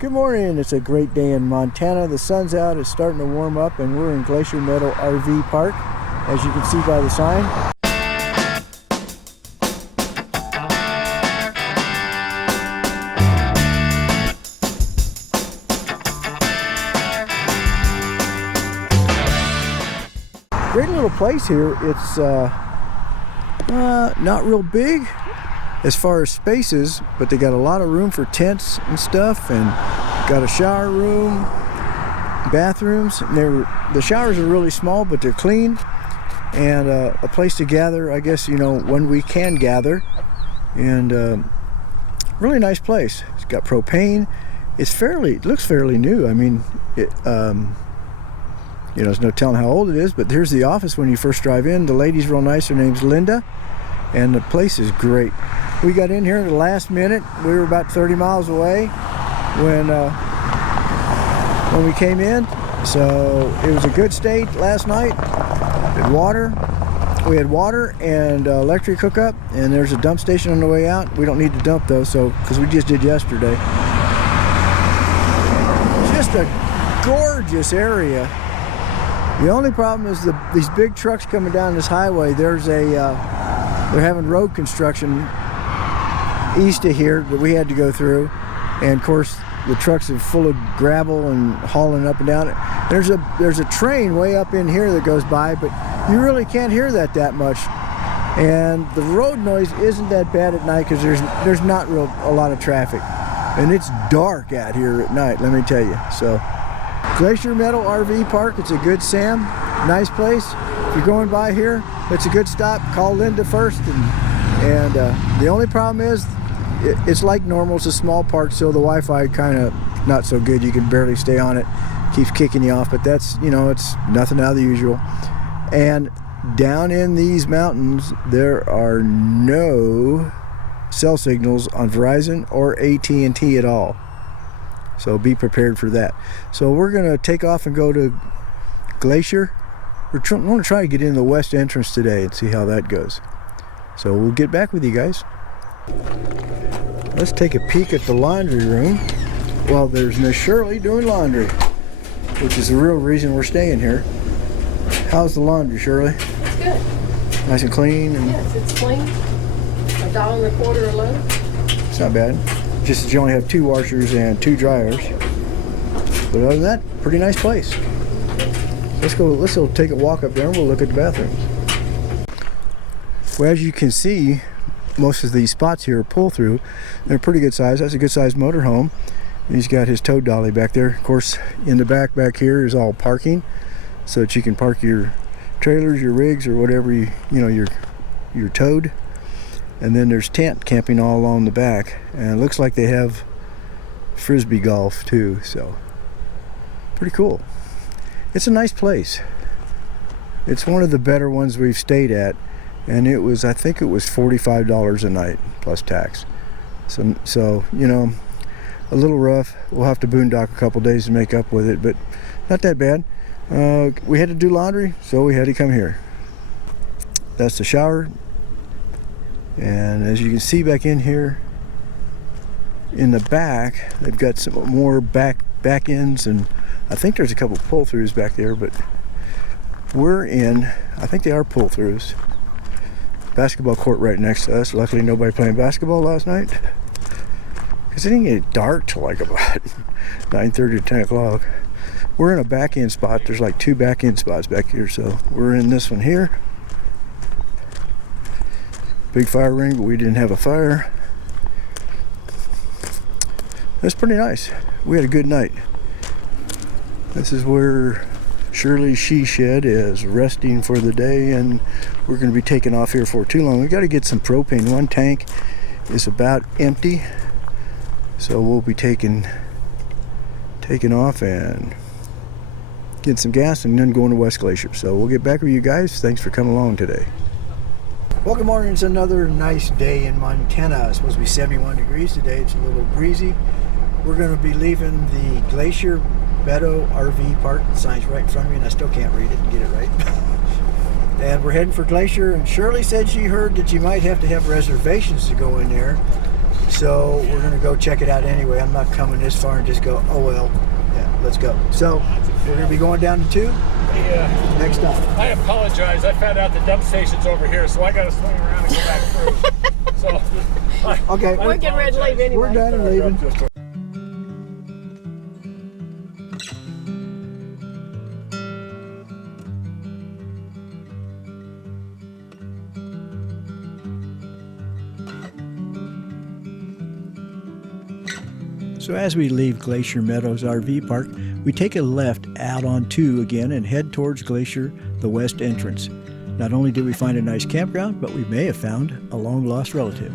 Good morning. It's a great day in Montana. The sun's out, it's starting to warm up, and we're in Glacier Meadows RV Park, as you can see by the sign. Great little place here. It's not real big as far as spaces, but they got a lot of room for tents and stuff, and got a shower room, bathrooms. The showers are really small, but they're clean, and a place to gather, I guess, you know, when we can gather. And really nice place. It's got propane. It looks fairly new. I mean, you know, there's no telling how old it is, but here's the office when you first drive in. The lady's real nice. Her name's Linda, and the place is great. We got in here at the last minute. We were about 30 miles away when we came in, so it was a good stay last night. We had water and electric hookup, and there's a dump station on the way out. We don't need to dump though, so because we just did yesterday. Just a gorgeous area. The only problem is these big trucks coming down this highway. They're having road construction east of here that we had to go through, and of course the trucks are full of gravel and hauling up and down. There's a train way up in here that goes by, but you really can't hear that much. And the road noise isn't that bad at night because there's not a lot of traffic, and it's dark out here at night, let me tell you. So Glacier Meadows RV Park, it's a good Sam, nice place. If you're going by here, it's a good stop. Call Linda first, and the only problem is it's like normal. It's a small park, so the Wi-Fi kind of not so good. You can barely stay on it, keeps kicking you off, but that's, you know, it's nothing out of the usual. And down in these mountains there are no cell signals on Verizon or AT&T at all, so be prepared for that. So we're gonna take off and go to Glacier. We're going to try to get in the west entrance today and see how that goes. So we'll get back with you guys. Let's take a peek at the laundry room. Well, there's Miss Shirley doing laundry, which is the real reason we're staying here. How's the laundry, Shirley? It's good. Nice and clean? And yes, it's clean. $1.25 a load. It's not bad. Just that you only have 2 washers and 2 dryers. But other than that, pretty nice place. Let's go take a walk up there and we'll look at the bathrooms. Well, as you can see, most of these spots here are pull through. They're pretty good size. That's a good sized motorhome. He's got his tow dolly back there. Of course, in the back here is all parking, so that you can park your trailers, your rigs, or whatever you're towed. And then there's tent camping all along the back, and it looks like they have frisbee golf too, so pretty cool. It's a nice place. It's one of the better ones we've stayed at, and I think it was $45 a night plus tax. So you know, a little rough. We'll have to boondock a couple days to make up with it, but not that bad. We had to do laundry, so we had to come here. That's the shower, and as you can see back in here in the back, they've got some more back ends, and I think there's a couple pull-throughs back there, but we're in, I think they are pull-throughs. Basketball court right next to us. Luckily nobody playing basketball last night, because it didn't get dark till like about 9:30 or 10 o'clock. We're in a back-end spot. There's like 2 back-end spots back here, so we're in this one here. Big fire ring, but we didn't have a fire. That's pretty nice. We had a good night. This is where Shirley's she shed is resting for the day, and we're going to be taking off here for too long. We got to get some propane. One tank is about empty, so we'll be taking off and getting some gas and then going to West Glacier. So we'll get back with you guys. Thanks for coming along today. Well, good morning. It's another nice day in Montana. It's supposed to be 71 degrees today. It's a little breezy. We're going to be leaving the Glacier Meadows RV Park. The sign's right in front of me, and I still can't read it and get it right. And we're heading for Glacier, and Shirley said she heard that you might have to have reservations to go in there. So So we're gonna go check it out anyway. I'm not coming this far and just go, oh well. Yeah, let's go. So we're gonna be going down to 2. Yeah. Next stop. I apologize. I found out the dump station's over here, so I got to swing around and go back through. So, Okay. We're getting ready to leave anyway. We're done and leaving. So as we leave Glacier Meadows RV Park, we take a left out on 2 again and head towards Glacier, the west entrance. Not only did we find a nice campground, but we may have found a long-lost relative.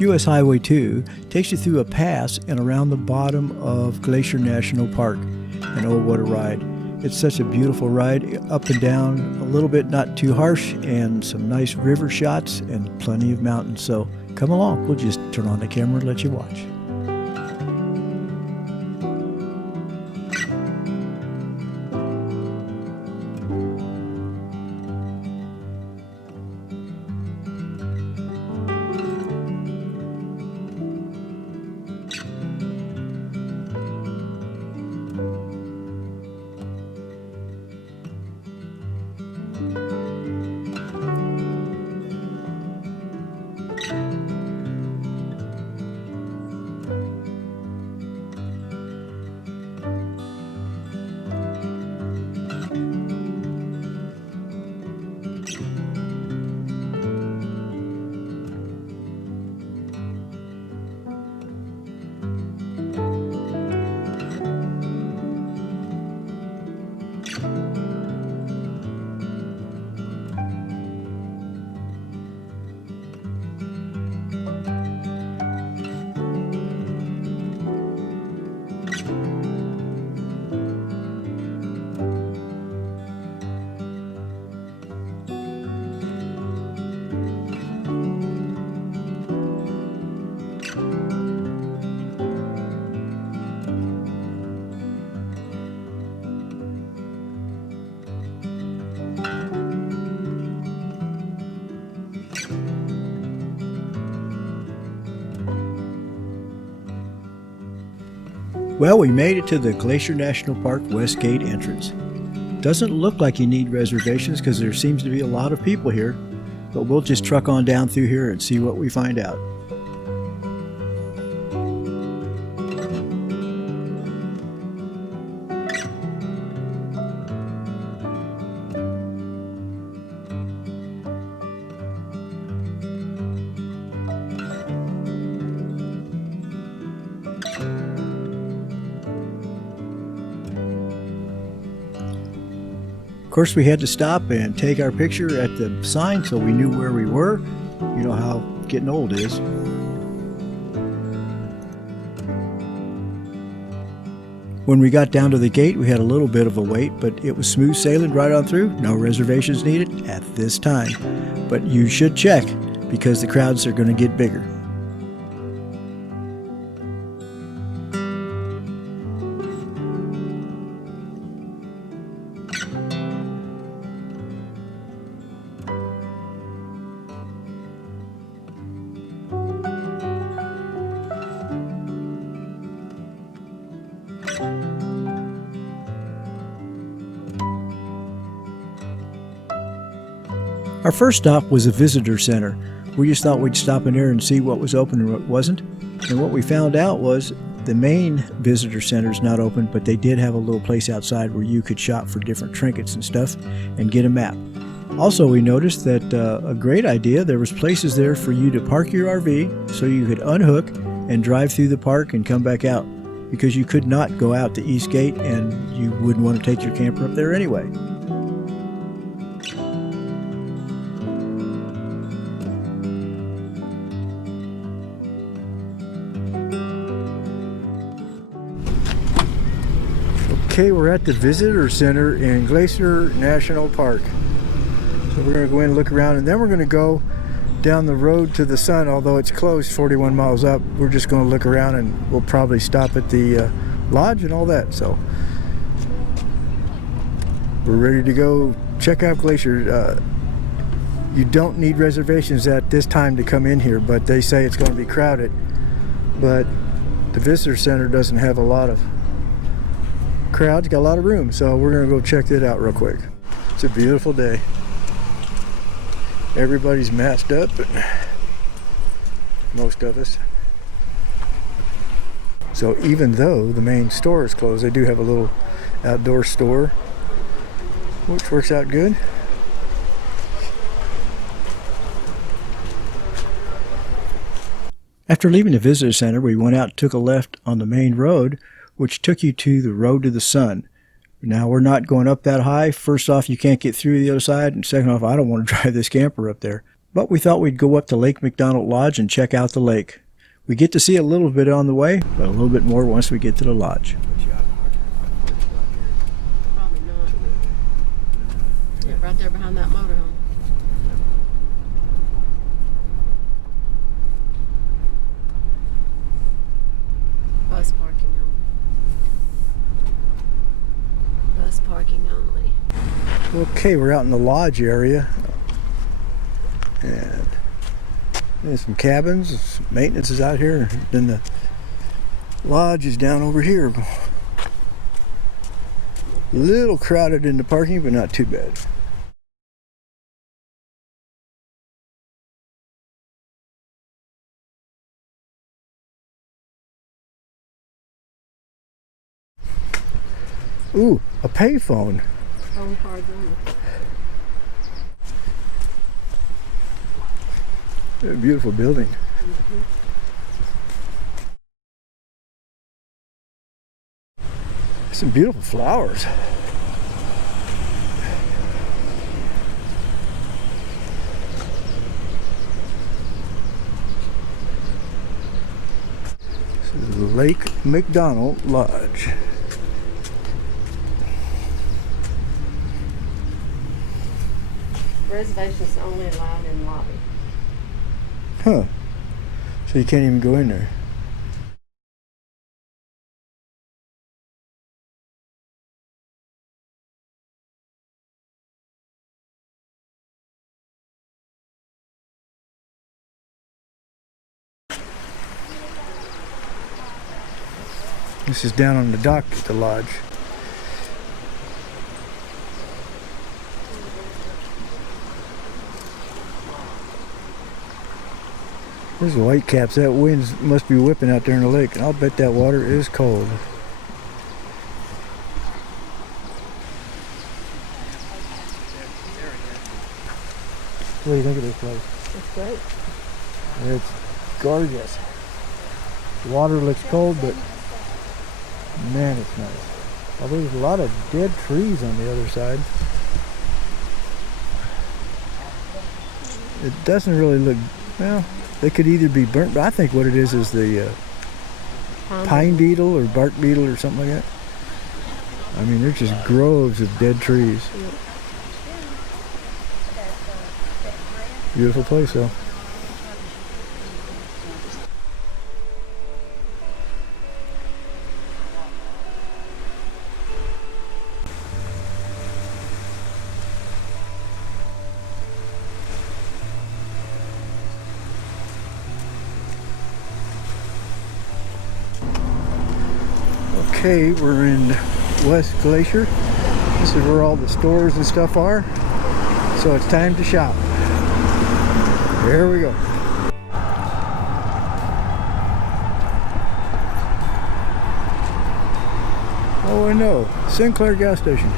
US Highway 2 takes you through a pass and around the bottom of Glacier National Park. And oh, what a ride. It's such a beautiful ride, up and down, a little bit not too harsh, and some nice river shots and plenty of mountains. So come along, we'll just turn on the camera and let you watch. Well, we made it to the Glacier National Park West Gate entrance. Doesn't look like you need reservations because there seems to be a lot of people here, but we'll just truck on down through here and see what we find out. Of course, we had to stop and take our picture at the sign so we knew where we were. You know how getting old is. When we got down to the gate, we had a little bit of a wait, but it was smooth sailing right on through. No reservations needed at this time. But you should check because the crowds are going to get bigger. Our first stop was a visitor center. We just thought we'd stop in there and see what was open and what wasn't. And what we found out was the main visitor center is not open, but they did have a little place outside where you could shop for different trinkets and stuff and get a map. Also, we noticed that a great idea, there was places there for you to park your RV so you could unhook and drive through the park and come back out, because you could not go out the east gate and you wouldn't want to take your camper up there anyway. Okay, we're at the visitor center in Glacier National Park. So we're going to go in and look around, and then we're going to go down the road to the sun. Although it's closed 41 miles up, we're just going to look around, and we'll probably stop at the lodge and all that. So we're ready to go check out Glacier. You don't need reservations at this time to come in here, but they say it's going to be crowded. But the visitor center doesn't have a lot of crowds, got a lot of room, so we're going to go check it out real quick. It's a beautiful day. Everybody's masked up, but most of us. So even though the main store is closed, they do have a little outdoor store, which works out good. After leaving the visitor center, we went out and took a left on the main road, which took you to the road to the sun. Now, we're not going up that high. First off, you can't get through the other side, and second off, I don't want to drive this camper up there. But we thought we'd go up to Lake McDonald Lodge and check out the lake. We get to see a little bit on the way, but a little bit more once we get to the lodge. Probably not. Yeah, right there behind that motorhome. Bus parking only. Bus parking only. Okay, we're out in the lodge area. And there's some cabins, some maintenance is out here. Then the lodge is down over here. A little crowded in the parking, but not too bad. Ooh, a payphone. Phone card only. A beautiful building. Some beautiful flowers. This is Lake McDonald Lodge. Reservations only allowed in lobby. Huh. So you can't even go in there. This is down on the dock at the lodge. There's the whitecaps. That wind must be whipping out there in the lake. And I'll bet that water is cold. What do you think of this place? It's great. It's gorgeous. The water looks cold, but man, it's nice. Although there's a lot of dead trees on the other side. It doesn't really look, well, they could either be burnt, but I think what it is the pine beetle or bark beetle or something like that. I mean, there's just groves of dead trees. Yep. Beautiful place, though. Okay, we're in West Glacier. This is where all the stores and stuff are. So it's time to shop. Here we go. Oh, I know. Sinclair gas station.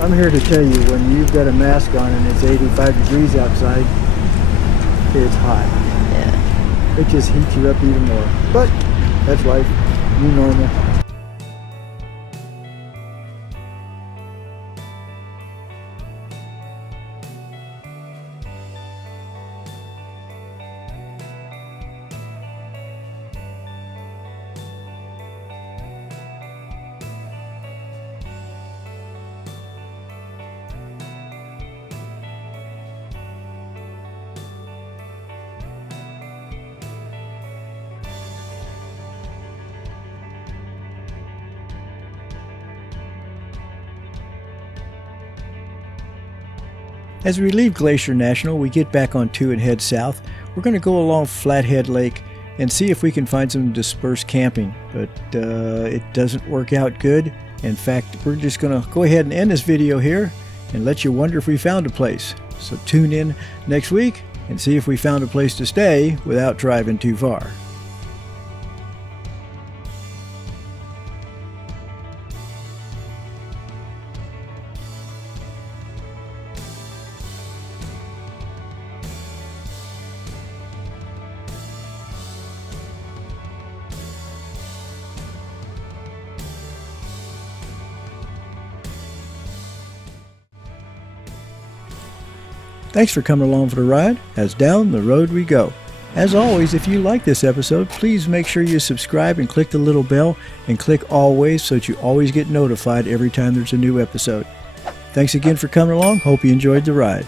I'm here to tell you, when you've got a mask on and it's 85 degrees outside, it's hot. Yeah. It just heats you up even more. But that's life. New normal. As we leave Glacier National, we get back on 2 and head south. We're going to go along Flathead Lake and see if we can find some dispersed camping, but it doesn't work out good. In fact, we're just going to go ahead and end this video here and let you wonder if we found a place. So tune in next week and see if we found a place to stay without driving too far. Thanks for coming along for the ride as down the road we go. As always, if you like this episode, please make sure you subscribe and click the little bell and click always so that you always get notified every time there's a new episode. Thanks again for coming along. Hope you enjoyed the ride.